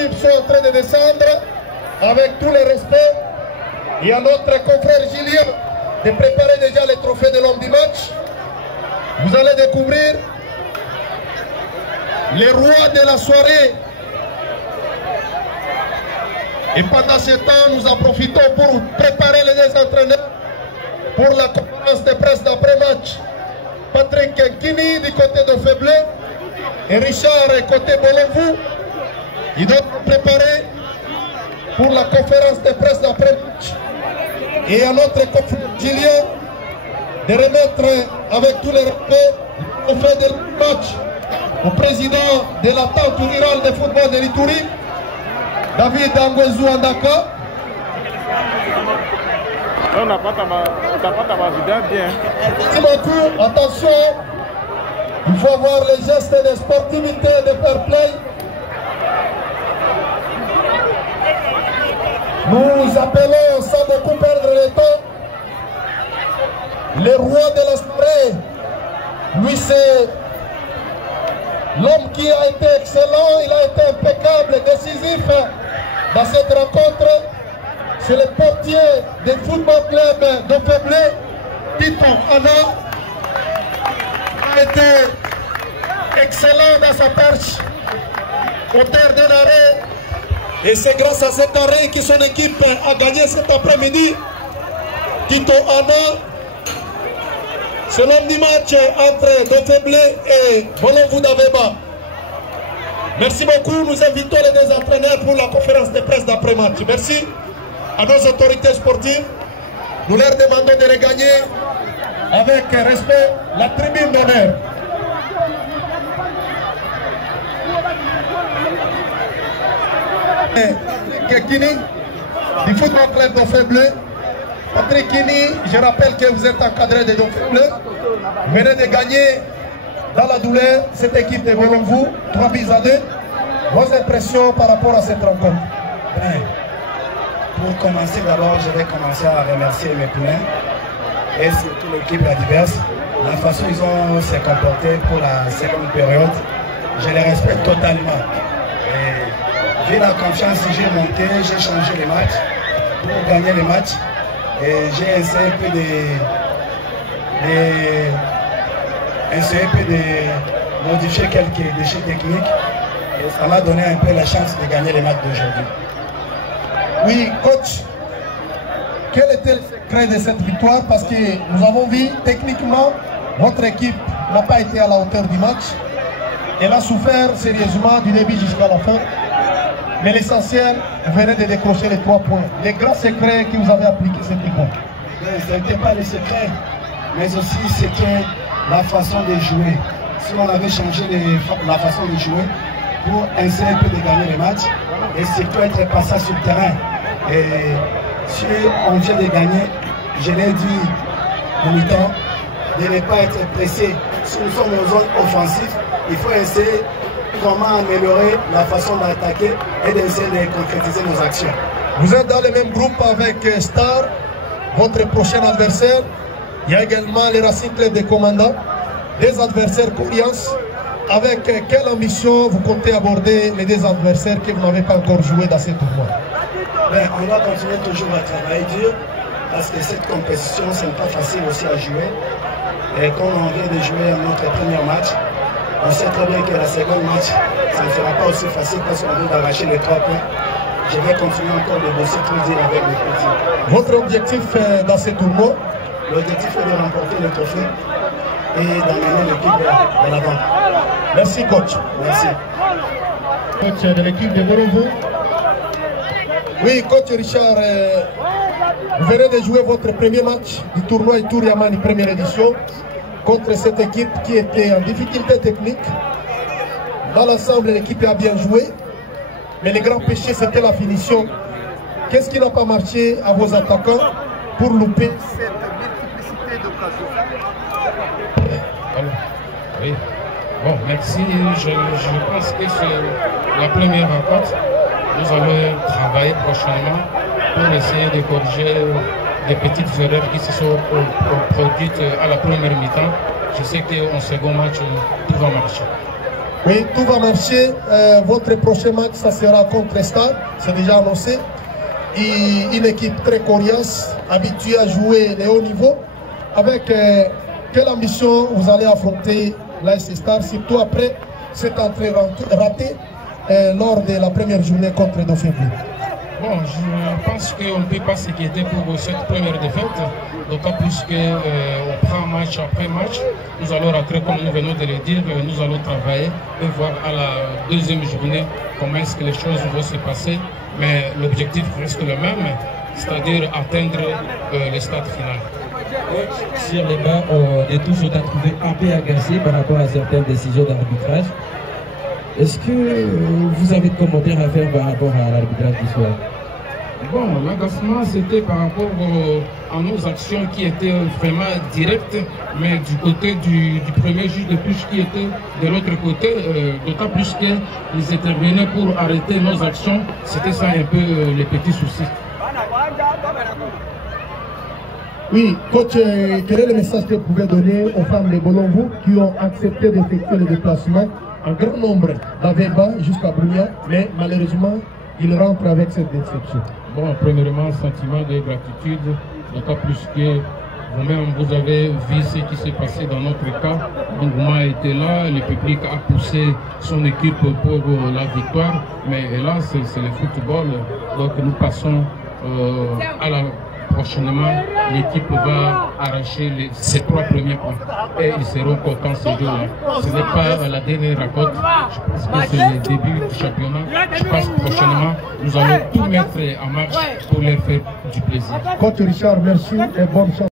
sportifs sont en train de descendre avec tout le respect. Il y a notre confrère Julien de préparer déjà les trophées de l'homme du match. Vous allez découvrir les rois de la soirée. Et pendant ce temps, nous en profitons pour préparer les deux entraîneurs pour la conférence de presse d'après-match. Patrick Kini du côté de Faiblé et Richard côté Bolonvou. Ils doivent préparer pour la conférence de presse d'après-match. Et à notre confrère Julien de remettre avec tous les respects le fait de match au président de la tente rurale de football de l'Ituri, David Angozou Andaka. On n'a pas ta vidéo bien. Merci beaucoup. Attention, il faut avoir les gestes de sportivité, de fair play. Nous appelons, sans beaucoup perdre le temps, le roi de la soirée. Lui, c'est l'homme qui a été excellent, il a été impeccable, décisif dans cette rencontre. C'est le portier du football club de Faiblé, Tito Anna. Il a été excellent dans sa perche, auteur d'un arrêt. Et c'est grâce à cet arrêt que son équipe a gagné cet après-midi. Tito Anna, c'est l'homme du match entre Dofeblé et Bolonvou d'Aveba. Merci beaucoup. Nous invitons les deux entraîneurs pour la conférence de presse d'après-match. Merci à nos autorités sportives. Nous leur demandons de regagner avec respect la tribune d'honneur. Kini du football club Dofeblé. Patrick Kini, je rappelle que vous êtes encadré de Dofeblé. Vous venez de gagner dans la douleur cette équipe de Bolonvou, 3-2. Vos impressions par rapport à cette rencontre? Bien. Pour commencer d'abord, je vais commencer à remercier mes poulains et surtout l'équipe adverse. La façon dont ils ont se comporté pour la seconde période, je les respecte totalement. Et vu la confiance que j'ai montée, j'ai changé les matchs pour gagner les matchs. Et j'ai essayé un peu de modifier quelques déchets techniques. Et ça m'a donné un peu la chance de gagner les matchs d'aujourd'hui. Oui, coach, quel était le secret de cette victoire? Parce que nous avons vu, techniquement, votre équipe n'a pas été à la hauteur du match. Elle a souffert sérieusement du début jusqu'à la fin. Mais l'essentiel, vous venez de décrocher les 3 points. Les grands secrets que vous avez appliqués cette victoire. Ce n'était pas les secrets, mais aussi c'était la façon de jouer. Si on avait changé la façon de jouer pour essayer un peu de gagner les matchs et surtout être passé sur le terrain. Et si on vient de gagner, je l'ai dit au mi-temps, de ne pas être pressé. Si nous sommes en zone offensive, il faut essayer comment améliorer la façon d'attaquer et d'essayer de concrétiser nos actions. Vous êtes dans le même groupe avec Star, votre prochain adversaire. Il y a également les Racing Club des commandants, des adversaires coriaces. Avec quelle ambition vous comptez aborder les deux adversaires que vous n'avez pas encore joué dans ce tournoi? On va continuer toujours à travailler dur parce que cette compétition, ce n'est pas facile aussi à jouer. Et comme on vient de jouer notre premier match, on sait très bien que la seconde match, ça ne sera pas aussi facile parce qu'on doit arracher les 3 points. Je vais continuer encore de bosser tout dur avec les petits. Votre objectif dans ce tournoi? L'objectif est de remporter le trophée et d'amener l'équipe de l'avant. Merci coach. Merci. Coach de l'équipe de Bolonvou. Oui, coach Richard, vous venez de jouer votre premier match du tournoi Ituri Amani première édition contre cette équipe qui était en difficulté technique. Dans l'ensemble, l'équipe a bien joué, mais le grand péché, c'était la finition. Qu'est-ce qui n'a pas marché à vos attaquants pour louper cette multiplicité d'occasions? Oui. Bon, merci. Je pense que c'est la première rencontre. Nous allons travailler prochainement pour essayer de corriger des petites erreurs qui se sont produites à la première mi-temps. Je sais qu'en second match, tout va marcher. Oui, tout va marcher. Votre prochain match, ça sera contre Stade, c'est déjà annoncé. Et une équipe très coriace, habituée à jouer les hauts niveaux. Avec quelle ambition vous allez affronter l'AS Stade, surtout après cette entrée ratée lors de la première journée contre Dauphin Bleu? Bon, je pense qu'on ne peut pas s'inquiéter pour cette première défaite, d'autant plus qu'on prend match après match. Nous allons rentrer, comme nous venons de le dire, nous allons travailler et voir à la deuxième journée comment est-ce que les choses vont se passer. Mais l'objectif reste le même, c'est-à-dire atteindre le stade final. Sur les bancs, on est toujours trouvé un peu agacé par rapport à certaines décisions d'arbitrage. Est-ce que vous avez des commentaires à faire par rapport à l'arbitrage du soir? Bon, l'agacement c'était par rapport à nos actions qui étaient vraiment directes, mais du côté du premier juge de touche qui était de l'autre côté, d'autant plus qu'ils intervenaient pour arrêter nos actions. C'était ça un peu les petits soucis. Oui, coach, quel est le message que vous pouvez donner aux femmes de Bolongo qui ont accepté d'effectuer le déplacement en grand nombre d'Aveba jusqu'à Brugna, mais malheureusement, ils rentrent avec cette déception? Bon, premièrement, sentiment de gratitude, d'autant plus que vous-même, vous avez vu ce qui s'est passé dans notre cas. L'engouement était là, le public a poussé son équipe pour la victoire, mais hélas, c'est le football, donc nous passons à la... Prochainement, l'équipe va arracher ses 3 premiers points et ils seront contents ces jours-là. Ce n'est pas la dernière rencontre, je pense que c'est le début du championnat. Je pense que prochainement, nous allons tout mettre en marche pour leur faire du plaisir. Coach Richard, merci et bonne chance.